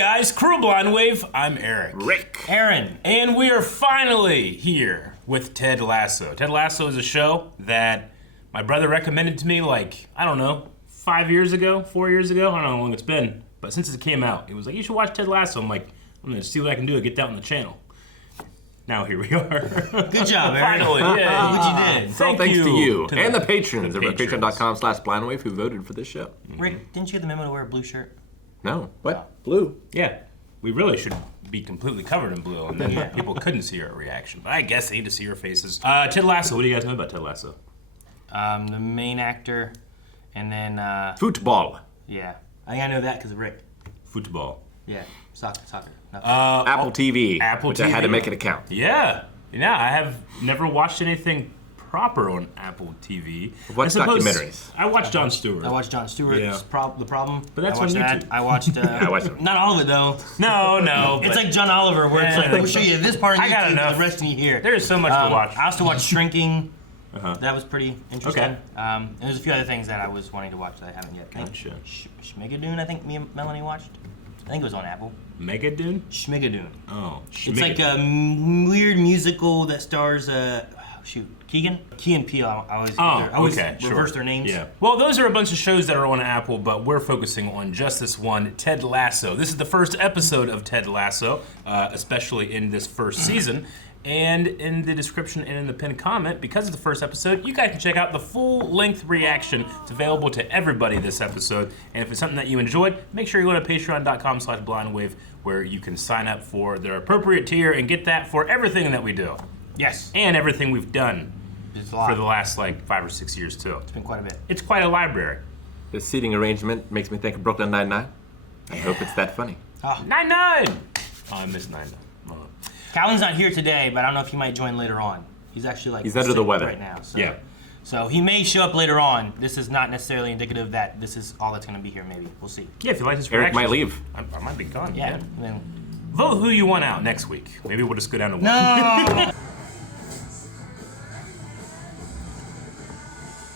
guys, Crew Blind Wave. I'm Eric. Rick. Aaron. And we are finally here with Ted Lasso. Ted Lasso is a show that my brother recommended to me like, I don't know, 4 years ago? I don't know how long it's been. But since it came out, he was like, you should watch Ted Lasso. I'm like, I'm gonna see what I can do to get that on the channel. Now here we are. Good job, Aaron. Finally, yeah. What you did. Thanks to you and the patrons the over at patrons. patreon.com/blindwave who voted for this show. Rick, didn't you get the memo to wear a blue shirt? No. What? Blue. Yeah, we really should be completely covered in blue, and then people couldn't see our reaction. But I guess they need to see our faces. Ted Lasso, what do you guys know about Ted Lasso? The main actor, and then, Football. yeah. I think I know that because of Rick. Football. Yeah, soccer. Nothing. Apple TV. Apple which TV. I had to make an account. Yeah, I have never watched anything proper on Apple TV. What's documentaries? I watched Jon Stewart. I watched Jon Stewart's Yeah. The Problem. But that's I watched on that. YouTube. I watched, I watched it. not all of it though. No. It's but like John Oliver where it's like, we'll show you this part of I got YouTube, enough. the rest of you here. There's so much to watch. I also watched Shrinking. Uh-huh. That was pretty interesting. Okay. And there's a few other things that I was wanting to watch that I haven't yet. Gotcha. Schmigadoon, I think me and Melanie watched. I think it was on Apple. Megadoon? Schmigadoon. Oh, It's like a weird musical that stars, Keegan? Key and Peele. I always reverse their names. Yeah. Well, those are a bunch of shows that are on Apple, but we're focusing on just this one, Ted Lasso. This is the first episode of Ted Lasso, especially in this first season. And in the description and in the pinned comment, because it's the first episode, you guys can check out the full-length reaction. It's available to everybody this episode. And if it's something that you enjoyed, make sure you go to patreon.com/blindwave, where you can sign up for the appropriate tier and get that for everything that we do. Yes. And everything we've done It's a lot. for the last, 5 or 6 years, too. It's been quite a bit. It's quite a library. The seating arrangement makes me think of Brooklyn Nine-Nine. I hope it's that funny. Oh. 9-9! Oh, I miss 9-9. Oh. Calvin's not here today, but I don't know if he might join later on. He's actually He's under the sick weather. right now. So. Yeah. So he may show up later on. This is not necessarily indicative that this is all that's going to be here. Maybe we'll see. Yeah, if you like this Eric reaction, might leave. I might be gone. Yeah. And then, Vote who you want out next week. Maybe we'll just go down to one. no.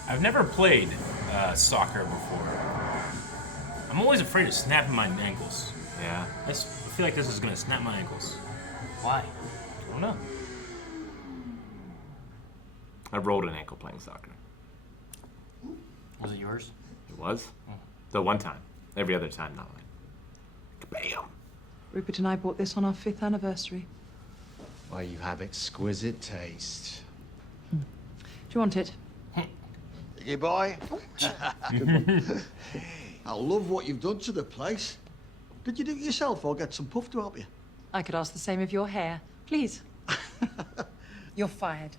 I've never played soccer before. I'm always afraid of snapping my ankles. Yeah. I feel like this is gonna snap my ankles. Why? I don't know. I rolled an ankle playing soccer. Was it yours? It was? The one time. Every other time, not mine. Bam! Rupert and I bought this on our 5th anniversary. Why, you have exquisite taste. Do you want it? Hey, boy. I love what you've done to the place. Did you do it yourself or get some puff to help you? I could ask the same of your hair. Please. You're fired.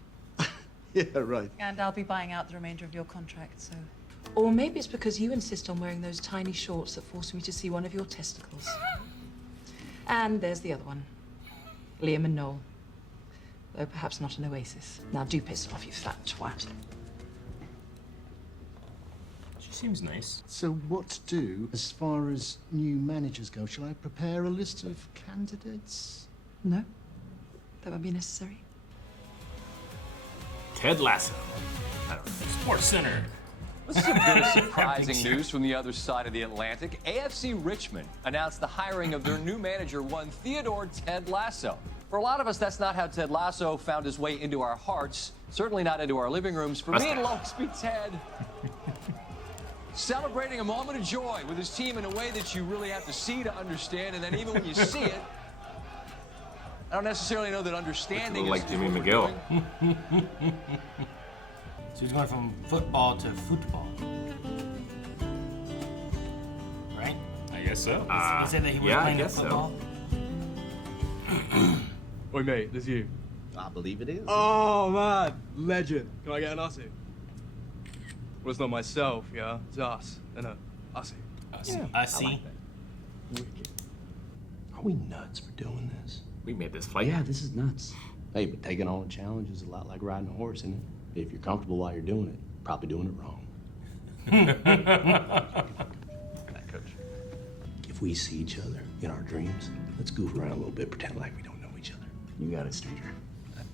Yeah, right. And I'll be buying out the remainder of your contract, so... Or maybe it's because you insist on wearing those tiny shorts that force me to see one of your testicles. And there's the other one. Liam and Noel. Though perhaps not an oasis. Now do piss off, you fat twat. She seems nice. So what to do as far as new managers go? Shall I prepare a list of candidates? No? That won't be necessary. Ted Lasso. Sports Center. This is some good surprising news from the other side of the Atlantic. AFC Richmond announced the hiring of their new manager, one Theodore Ted Lasso. For a lot of us, that's not how Ted Lasso found his way into our hearts, certainly not into our living rooms. For me, it'll always be Ted celebrating a moment of joy with his team in a way that you really have to see to understand, and then even when you see it, I don't necessarily know that understanding Like is Jimmy what we're McGill. doing. So he's going from football to football. Right? I guess so. He said that he was yeah, I playing guess so. football. Oi mate, there's you. I believe it is. Oh man, legend. Can I get an Aussie? Well, it's not myself, yeah. It's us. No, Aussie. I see. Wicked. Are we nuts for doing this? We made this flight. Yeah, this is nuts. Hey, but taking on a challenge is a lot like riding a horse, isn't it? If you're comfortable while you're doing it, probably doing it wrong. Coach. If we see each other in our dreams, let's goof around a little bit, pretend like we don't know each other. You got it, stranger.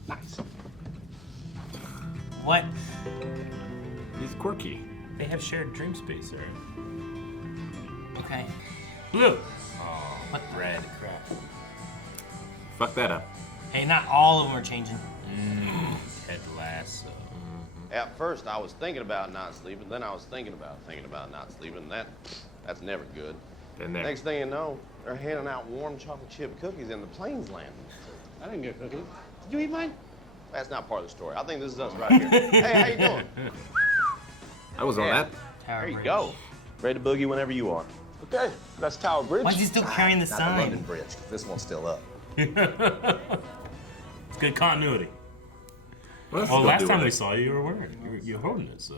Nice. What? He's quirky. They have shared dream space there. Okay. Blue. Red. Crap. Fuck that up. Hey, not all of them are changing. Ted Lasso. At first, I was thinking about not sleeping. Then I was thinking about not sleeping. That's never good. Been there. Next thing you know, they're handing out warm chocolate chip cookies and the plane's landing. I didn't get cookies. Did you eat mine? That's not part of the story. I think this is us right here. Hey, how you doing? I was on that. Tower There you Bridge. go. Ready to boogie whenever you are. Okay, that's Tower Bridge. Why is he still carrying the Not sign? the London Bridge, 'cause this one's still up. It's good continuity. What else Well, is last gonna time do we with saw you, you were wearing it. You're holding it, so.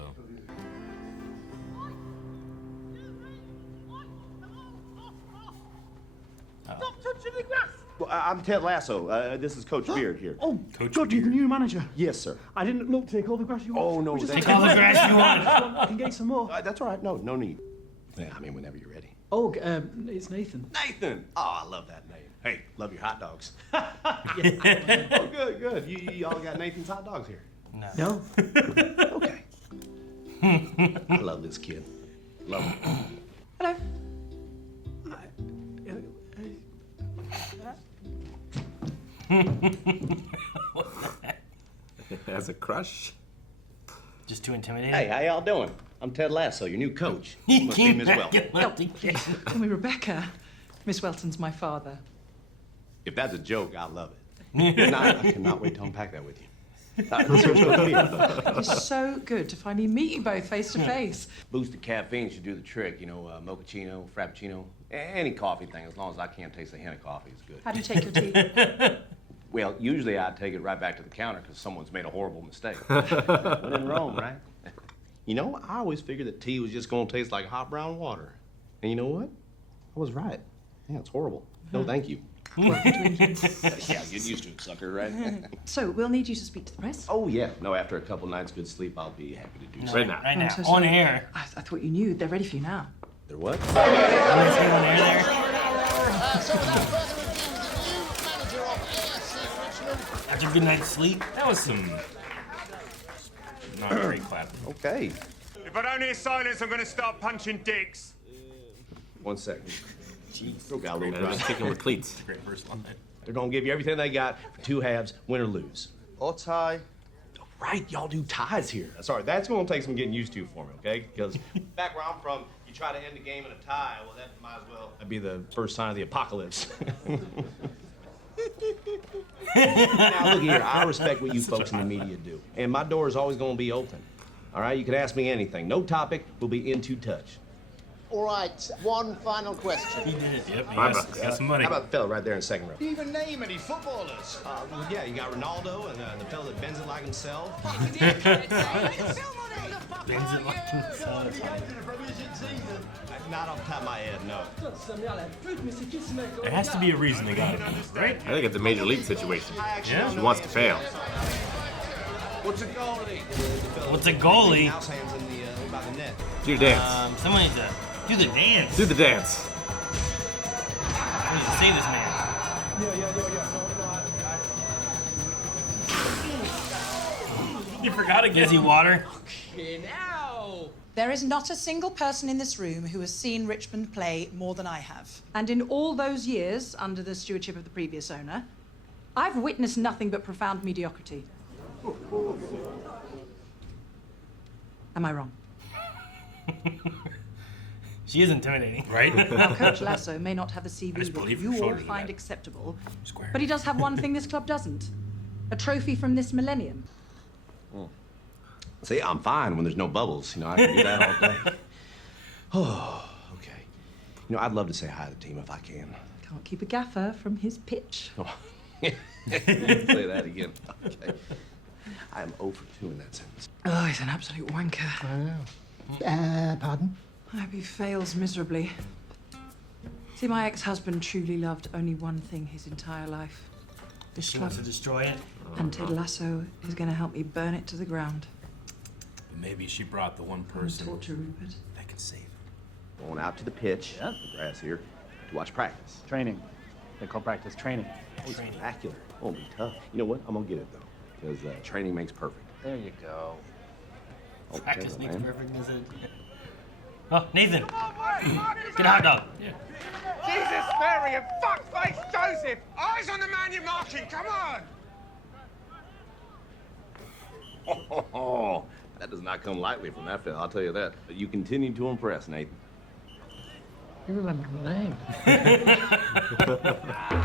Well, I'm Ted Lasso. This is Coach Beard here. Oh, Coach God, you're the Beard. new manager. Yes, sir. I didn't look take all the grass you want. Oh, no, Take all the grass you want. I can get some more. That's all right. No need. Yeah, I mean, whenever you're ready. Oh, it's Nathan. Nathan! Oh, I love that name. Hey, love your hot dogs. Oh, good. You all got Nathan's hot dogs here. No. Okay. I love this kid. Love him. Hello. Has a crush? Just too intimidating. Hey, how y'all doing? I'm Ted Lasso, your new coach. He You must be came Miss back Welton. and left again. Call me Rebecca. Miss Welton's my father. If that's a joke, I love it. I cannot wait to unpack that with you. Let's go to beer. It was so good to finally meet you both face to face. Boosted caffeine should do the trick. You know, mochaccino, frappuccino, any coffee thing. As long as I can't taste the hint of coffee, it's good. How do you take your tea? Well, usually I take it right back to the counter because someone's made a horrible mistake. When in Rome, right? You know, I always figured that tea was just going to taste like hot brown water. And you know what? I was right. Yeah, it's horrible. No, thank you. Welcome to England. Yeah, get used to it, sucker, right? So, we'll need you to speak to the press. Oh, yeah. No, after a couple nights good sleep, I'll be happy to do so. Right now. Right now. I'm so On sorry. air. I thought you knew. They're ready for you now. They're what? I'm gonna say on air there. After a good night's sleep. That was some. Not great clapping. Okay. If I don't hear silence, I'm gonna start punching dicks. 1 second. Jeez. Got a little Man, dry. just kicking with cleats. Great first line. They're going to give you everything they got for 2 halves, win or lose. Or tie. Right, y'all do ties here. Sorry, that's going to take some getting used to for me, okay? Because back where I'm from, you try to end the game in a tie, well, that might as well be the first sign of the apocalypse. Now, look here, I respect what you folks in the media do. And my door is always going to be open. All right, you can ask me anything. No topic will be into touch. All right, one final question. He did it. Yep, you Bye-bye. got some money. How about the fella right there in the second row? Do you even name any footballers? Well, yeah, you got Ronaldo and the fella that bends it like himself. Bends it like himself. Not off the top of my head, no. There has to be a reason they got it, right? I think it's a major league situation. Yeah. She wants to fail. What's a goalie? What's a goalie? Mouse hands in the, by the net. Do your dance. Someone needs to do the dance. Do the dance. Someone needs to save this man. You forgot again. Gives you water. There is not a single person in this room who has seen Richmond play more than I have. And in all those years, under the stewardship of the previous owner, I've witnessed nothing but profound mediocrity. Am I wrong? She is intimidating. Right? Now, Coach Lasso may not have the CV just that believe you your all shoulders are find that. acceptable, Square. but he does have one thing this club doesn't. A trophy from this millennium. See, I'm fine when there's no bubbles. You know, I can do that all day. Oh, okay. You know, I'd love to say hi to the team if I can. Can't keep a gaffer from his pitch. Oh. Say that again. Okay. I am 0 for 2 in that sentence. Oh, he's an absolute wanker. I know. Pardon? I hope he fails miserably. See, my ex-husband truly loved only one thing his entire life. This She club. wants to destroy it. And Ted Lasso is going to help me burn it to the ground. But maybe she brought the one And person torture Rupert. that can save it. Going out to the pitch, the grass here, to watch practice. Training. They call practice training. Oh, it's spectacular. Oh, it'll be tough. You know what? I'm gonna get it though, because training makes perfect. There you go. Oh, Practice makes man. perfect. Is it? Oh, Nathan. Get a hot dog. Jesus, Barry and fuckface Joseph! Eyes on the man you're marking, come on! Oh, that does not come lightly from that fella, I'll tell you that. But you continue to impress, Nathan. You remember my name.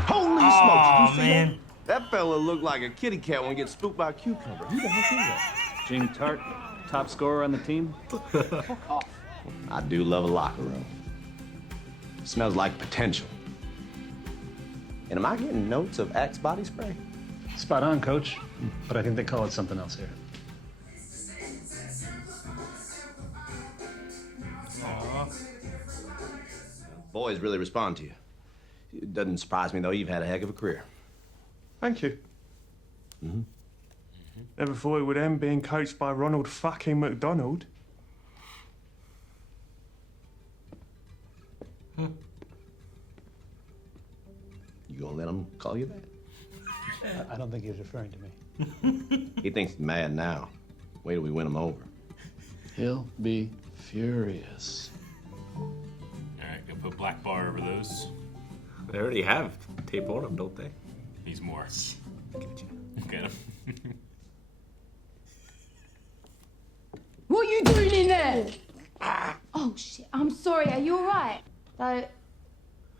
Holy smokes, did you see man. that fella looked like a kitty cat when he gets spooked by a cucumber. Who the heck is that? Gene Tart, top scorer on the team. I do love a locker room. Smells like potential. And am I getting notes of Axe body spray? Spot on, coach. But I think they call it something else here. Boys really respond to you. It doesn't surprise me, though. You've had a heck of a career. Thank you. Never thought it would end being coached by Ronald fucking McDonald. You gonna let him call you that? I don't think he's referring to me. He thinks he's mad now. Wait till we win him over. He'll be furious. All right, go put black bar over those. They already have tape on them, don't they? He's more. Get him. What are you doing in there? Oh, shit. I'm sorry. Are you all right? Though,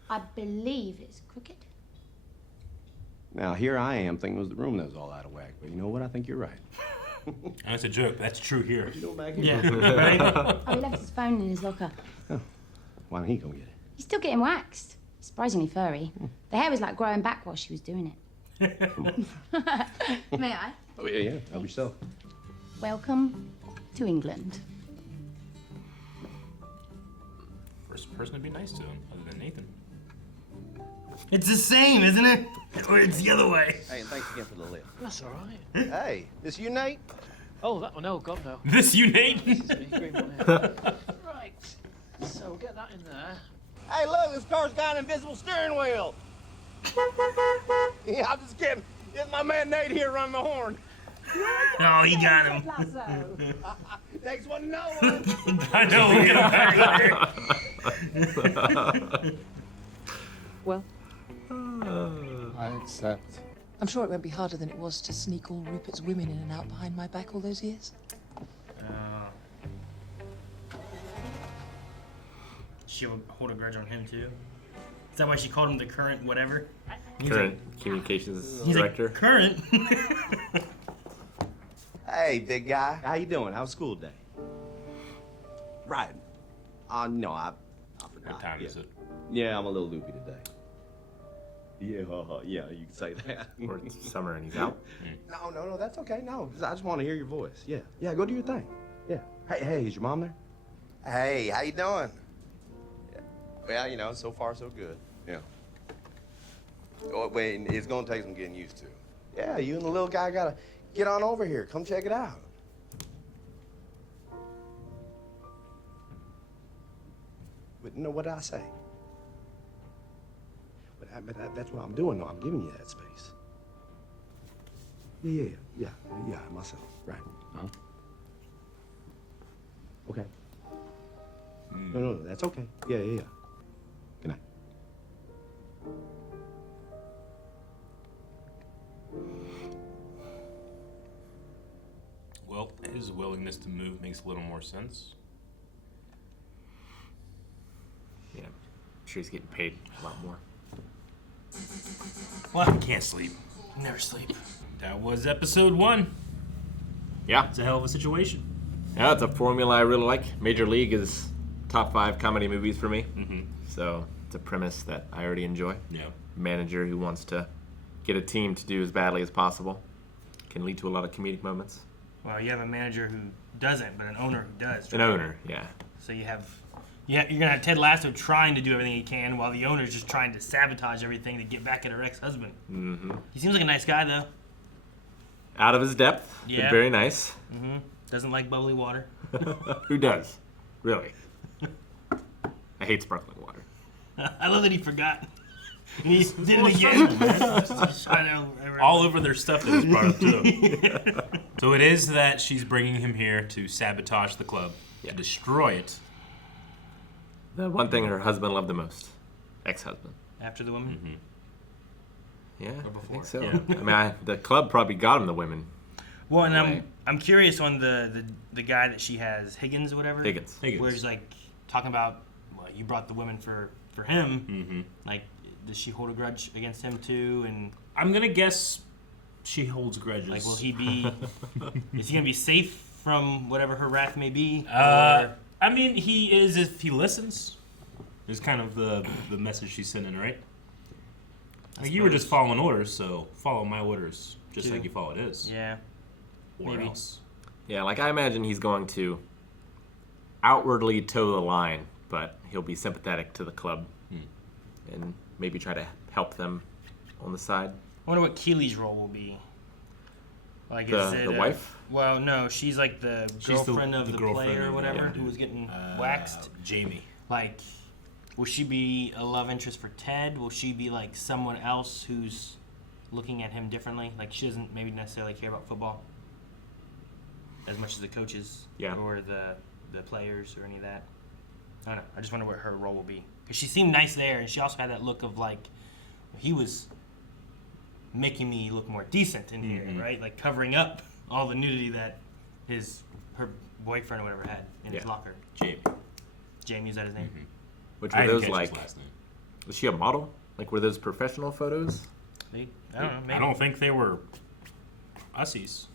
I believe it's crooked. Now, here I am thinking it was the room that was all out of whack. But you know what? I think you're right. That's a joke. That's true here. You know, Maggie? Yeah. Oh, he left his phone in his locker. Why don't he come get it? He's still getting waxed. Surprisingly furry. The hair was like growing back while she was doing it. May I? Oh, yeah. Help yourself. Welcome to England. First person to be nice to him, other than Nathan. It's the same, isn't it? Or it's the other way. Hey, and thanks again for the lift. That's all right. Hey, this you, Nate? Oh, that one. Oh, God, no. This you, Nate? This is me, green one here. Right. So we'll get that in there. Hey, look, this car's got an invisible steering wheel. Yeah, I'm just kidding. It's my man Nate here running the horn. Oh, he got him. Next one, no. I know. We'll get him back. Well, I accept. I'm sure it won't be harder than it was to sneak all Rupert's women in and out behind my back all those years. She'll hold a grudge on him too. Is that why she called him the current whatever? Current communications He's director. like, current. Hey, big guy. How you doing? How's school day? Right. No, I forgot. What time is it? Yeah, I'm a little loopy today. Yeah, yeah, you can say that. Or it's summer and he's out. No, that's okay. No, I just want to hear your voice. Yeah, go do your thing. Yeah. Hey, is your mom there? Hey, how you doing? Yeah. Well, so far so good. Yeah. Oh, wait, it's gonna take some getting used to. Yeah, you and the little guy gotta get on over here. Come check it out. But what did I say? But that's what I'm doing. No, I'm giving you that space. Yeah, myself. Right. Okay. No, that's okay. Yeah. Good night. Well, his willingness to move makes a little more sense. Yeah, I'm sure he's getting paid a lot more. Well, I can't sleep. Never sleep. That was episode 1. Yeah. It's a hell of a situation. Yeah, it's a formula I really like. Major League is top 5 comedy movies for me. Mm-hmm. So it's a premise that I already enjoy. Yeah. Manager who wants to get a team to do as badly as possible can lead to a lot of comedic moments. Well, you have a manager who doesn't, but an owner who does. An owner, yeah. So you're gonna have Ted Lasso trying to do everything he can, while the owner's just trying to sabotage everything to get back at her ex-husband. Mm-hmm. He seems like a nice guy, though. Out of his depth, Yeah. but very nice. Mm-hmm. Doesn't like bubbly water. Who does? Really? I hate sparkling water. I love that he forgot. And he did it again. All over their stuff that was brought up too. So it is that she's bringing him here to sabotage the club, to destroy it. The one thing her husband loved the most. Ex-husband. after the women. Mm-hmm. Yeah, I think so. Yeah. I mean, the club probably got him the women. Well, and I'm curious on the guy that she has, Higgins or whatever. Higgins. Where he's like talking about, well, you brought the women for him. Mm-hmm. Like, does she hold a grudge against him too? And I'm gonna guess she holds grudges. like, will he be? Is he gonna be safe from whatever her wrath may be? I mean, he is if he listens. Is kind of the message she's sending, right? Like, you were just following orders, so follow my orders, just like you followed his. Yeah. Or Maybe. else. Yeah, like I imagine he's going to outwardly toe the line, but he'll be sympathetic to the club and maybe try to help them on the side. I wonder what Keeley's role will be. Like, The wife? Well, no, she's like the girlfriend of the girlfriend player or of the whatever dude. who was getting waxed. Jamie. Like, will she be a love interest for Ted? Will she be like someone else who's looking at him differently? Like, she doesn't maybe necessarily care about football as much as the coaches or the players or any of that. I don't know. I just wonder what her role will be. Because she seemed nice there, and she also had that look of like, he was making me look more decent in here, right? Like covering up all the nudity that her boyfriend or whatever had in his locker. Jamie, is that his name? Which were those like? Was she a model? Like, were those professional photos? I don't know. Maybe. I don't think they were ussies.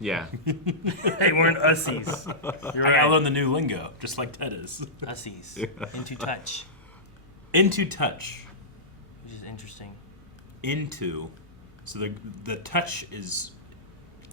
Yeah. They weren't ussies. You're I right. gotta learn the new lingo, just like Ted is. Ussies. Into touch. Into touch. Which is interesting. Into. So the touch is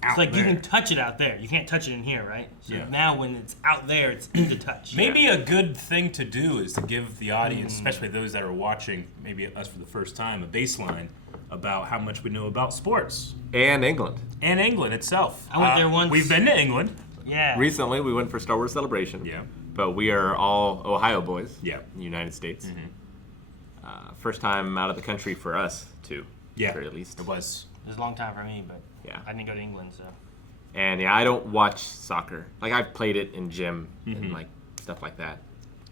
out It's like there. you can touch it out there. You can't touch it in here, right? So Yeah. now when it's out there, it's into touch. Maybe a good thing to do is to give the audience, especially those that are watching, maybe us for the first time, a baseline about how much we know about sports. And England. And England itself. I went there once. We've been to England. Yeah. Recently, we went for Star Wars Celebration. Yeah. But we are all Ohio boys. Yeah. In the United States. First time out of the country for us, too. Yeah. At least. It was. It was a long time for me, but Yeah. I didn't go to England, so. And yeah, I don't watch soccer. Like, I've played it in gym and like stuff like that.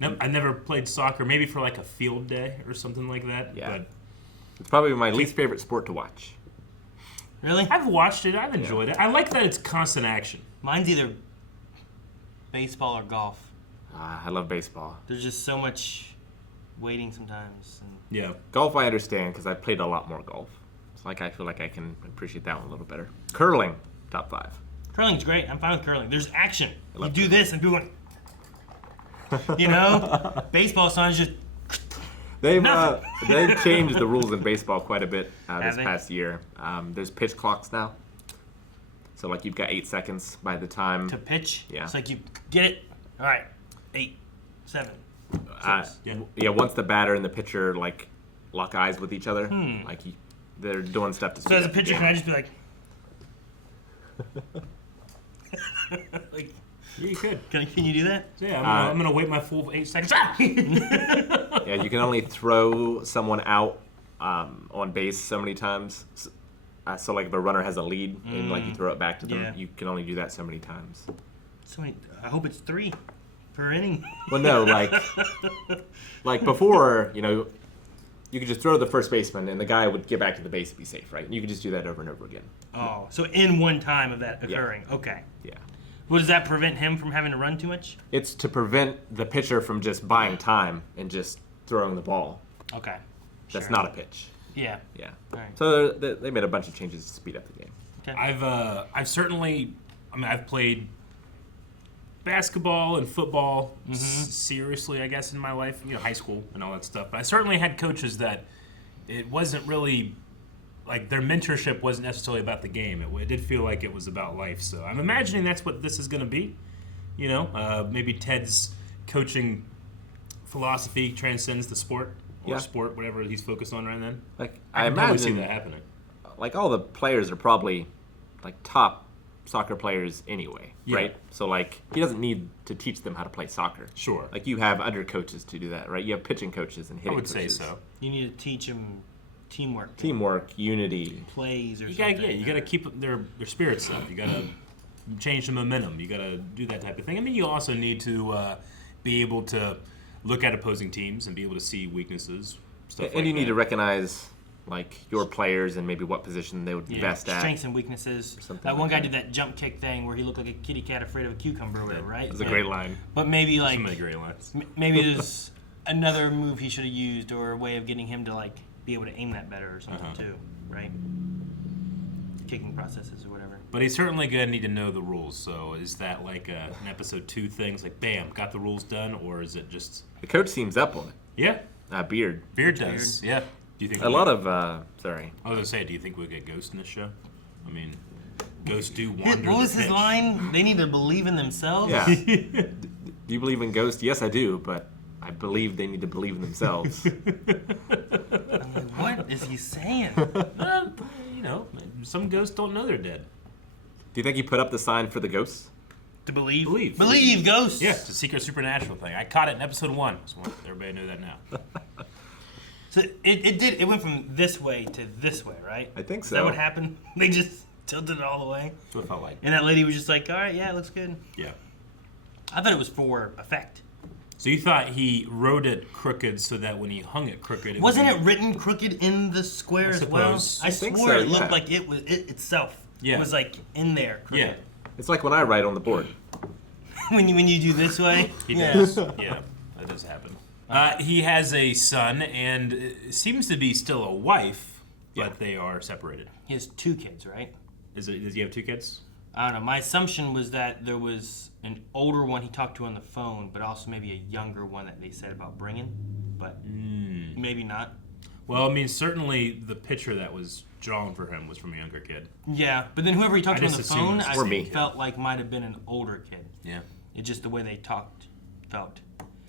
Nope, I never played soccer. Maybe for like a field day or something like that. Yeah. But It's probably my least favorite sport to watch. Really? I've watched it. I've enjoyed it. I like that it's constant action. Mine's either baseball or golf. I love baseball. There's just so much waiting sometimes. And Yeah. Golf, I understand because I've played a lot more golf. It's like I feel like I can appreciate that one a little better. Curling, top 5. curling's great. I'm fine with curling. There's action. You love do this and people going, you know? Baseball signs just They've changed the rules in baseball quite a bit Have this they? past year. There's pitch clocks now. So like you've got 8 seconds by the time to pitch. Yeah. It's like you get it. All right. 8, 7. Yeah, once the batter and the pitcher like lock eyes with each other, like they're doing stuff to. So as a pitcher, can I just be like, like, Yeah, you could. can you do that? Yeah, I'm gonna wait my full 8 seconds. Yeah, you can only throw someone out on base so many times. So like if a runner has a lead and like you throw it back to them, Yeah. you can only do that so many times. So many, I hope it's 3 per inning. Well, no, like before, you know, you could just throw to the first baseman and the guy would get back to the base and be safe, right? And you could just do that over and over again. Oh, so in one time of that occurring. Okay. Yeah. Well, does that prevent him from having to run too much? It's to prevent the pitcher from just buying time and just throwing the ball. Okay. That's Sure. not a pitch. Yeah. Yeah. All right. So they made a bunch of changes to speed up the game. Okay. I've certainly, I've played basketball and football seriously, I guess, in my life. You know, high school and all that stuff. But I certainly had coaches that it wasn't really like their mentorship wasn't necessarily about the game. It did feel like it was about life. So I'm imagining that's what this is going to be. You know, maybe Ted's coaching philosophy transcends the sport or sport, whatever he's focused on right then. Like I I can totally imagine see that happening. Like all the players are probably like top soccer players anyway, right? So like he doesn't need to teach them how to play soccer. Sure. Like you have under coaches to do that, right? You have pitching coaches and hitting I would coaches. say so. You need to teach him teamwork. Teamwork, unity. Plays or You something. gotta, you gotta keep their spirits up. You gotta change the momentum. You gotta do that type of thing. I mean, you also need to be able to look at opposing teams and be able to see weaknesses stuff. And you need to recognize like your players and maybe what position they would be best at. Strengths and weaknesses. That one guy did that jump kick thing where he looked like a kitty cat afraid of a cucumber or whatever, right? It's a great line. But maybe like so many great lines. Maybe there's another move he should have used or a way of getting him to like be able to aim that better or something too, right? Kicking processes or whatever. But he's certainly going to need to know the rules. So is that like an episode 2 thing? It's like, bam, got the rules done, or is it just the coach seems up on it? Yeah, Beard. Beard does. Yeah. Do you think a lot of sorry? I was gonna say, do you think we'll get Ghost in this show? I mean, Ghost do wander. What was the his pitch. line? They need to believe in themselves. Yeah. Do you believe in ghosts? Yes, I do, but I believe they need to believe in themselves. I'm like, what is he saying? You know, some ghosts don't know they're dead. Do you think he put up the sign for the ghosts? To believe. Believe, ghosts. Yeah, it's a secret supernatural thing. I caught it in episode 1. So everybody knew that now. So it went from this way to this way, right? I think so. Is that what happened? They just tilted it all the way? That's what it felt like. And that lady was just like, all right, yeah, it looks good. Yeah. I thought it was for effect. So you thought he wrote it crooked so that when he hung it crooked... Wasn't it written crooked in the square as well? I swore it looked like it was it itself. Yeah. It was like in there crooked. Yeah. It's like when I write on the board. when you do this way? He does. Yeah, that does happen. He has a son and seems to be still a wife, but they are separated. He has 2 kids, right? Does he have 2 kids? I don't know. My assumption was that there was an older one he talked to on the phone, but also maybe a younger one that they said about bringing, but maybe not. Well, I mean, certainly the picture that was drawn for him was from a younger kid. Yeah, but then whoever he talked to on the phone, I kid. felt like might have been an older kid. Yeah. It's just the way they talked felt.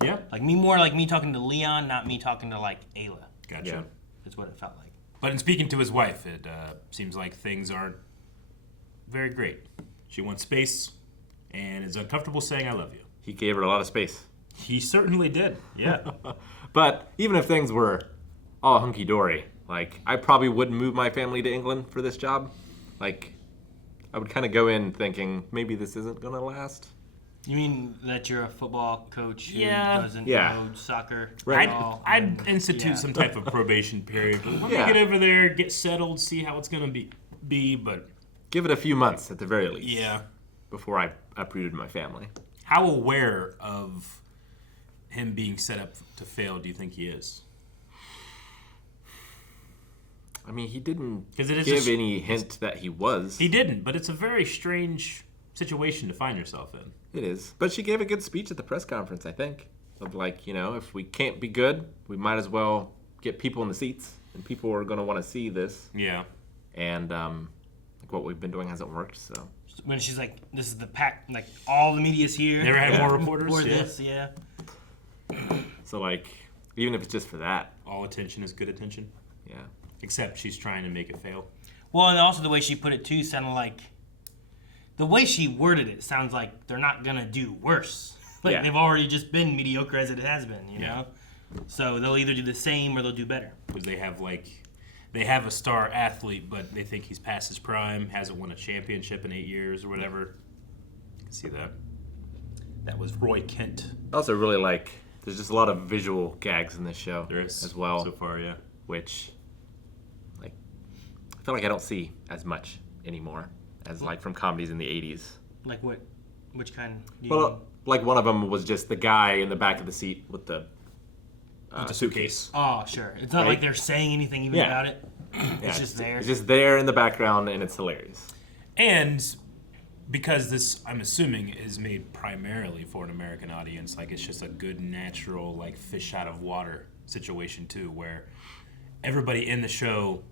Yeah. Like more like me talking to Leon, not me talking to like Ayla. Gotcha. Yeah. That's what it felt like. But in speaking to his wife, it seems like things aren't very great. She wants space and is uncomfortable saying I love you. He gave her a lot of space. He certainly did, yeah. But even if things were all hunky-dory, like, I probably wouldn't move my family to England for this job. Like, I would kind of go in thinking, maybe this isn't going to last. You mean that you're a football coach who Yeah. doesn't Yeah. know soccer Right. at all? I'd institute some type of probation period. But let me get over there, get settled, see how it's going to be, but... Give it a few months at the very least. Yeah. Before I uprooted my family. How aware of him being set up to fail do you think he is? I mean, he didn't it is give any hint that he was. He didn't, but it's a very strange situation to find yourself in. It is. But she gave a good speech at the press conference, I think. Of like, you know, if we can't be good, we might as well get people in the seats. And people are going to want to see this. Yeah. And like what we've been doing hasn't worked, so. When she's like, this is the pack, like all the media's here. Never had more reporters? For Yeah. this, yeah. So like, even if it's just for that. All attention is good attention? Yeah. Except she's trying to make it fail. Well, and also the way she put it too sounded like, the way she worded it sounds like they're not gonna do worse. Like they've already just been mediocre as it has been, you know? So they'll either do the same or they'll do better. Because they have a star athlete, but they think he's past his prime, hasn't won a championship in 8 years or whatever. You can see that. That was Roy Kent. I also really like, there's just a lot of visual gags in this show. There is. As well. So far, yeah. Which, like, I feel like I don't see as much anymore as like from comedies in the 80s. Like what? Which kind? Do you Well, like one of them was just the guy in the back of the seat with the suitcase. Oh, sure. It's not like they're saying anything even about it. It's just there. It's just there in the background, and it's hilarious. And because this, I'm assuming, is made primarily for an American audience, like it's just a good natural, like fish out of water situation too, where everybody in the show,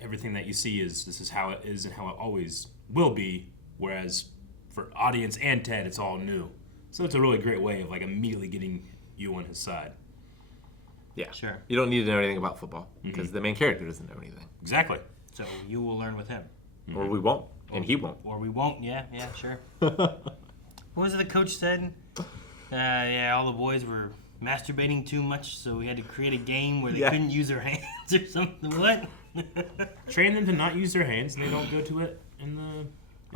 everything that you see is this is how it is and how it always will be. Whereas for audience and Ted, it's all new. So it's a really great way of like immediately getting you on his side. Yeah, sure. You don't need to know anything about football because the main character doesn't know anything. Exactly. So you will learn with him. Or we won't, and he won't. Or we won't, yeah, sure. What was it the coach said? Yeah, all the boys were masturbating too much, so we had to create a game where they couldn't use their hands or something. What? Train them to not use their hands, and they don't go to it in the...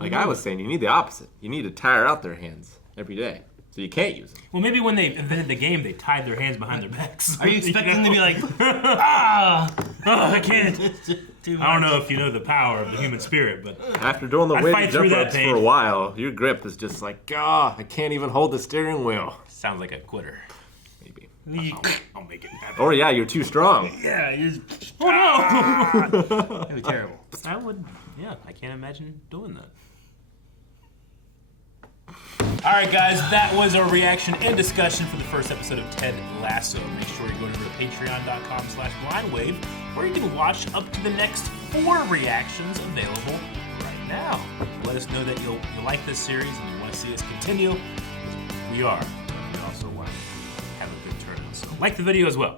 Like I was saying, you need the opposite. You need to tire out their hands every day So you can't use them. Well, maybe when they invented the game, they tied their hands behind their backs. Are you expecting them to be like, I can't. I don't know if you know the power of the human spirit, but after doing the I'd weighted fight jump through that ropes pain. for a while, your grip is just like, I can't even hold the steering wheel. Sounds like a quitter. Maybe. I'll make it happen. Or yeah, you're too strong. Yeah, you just, oh no! That'd be terrible. I would, yeah, I can't imagine doing that. All right, guys, that was our reaction and discussion for the first episode of Ted Lasso. Make sure you go to patreon.com/blindwave, where you can watch up to the next 4 reactions available right now. Let us know that you like this series and you want to see us continue. We are. We also want to have a good turnout. So like the video as well.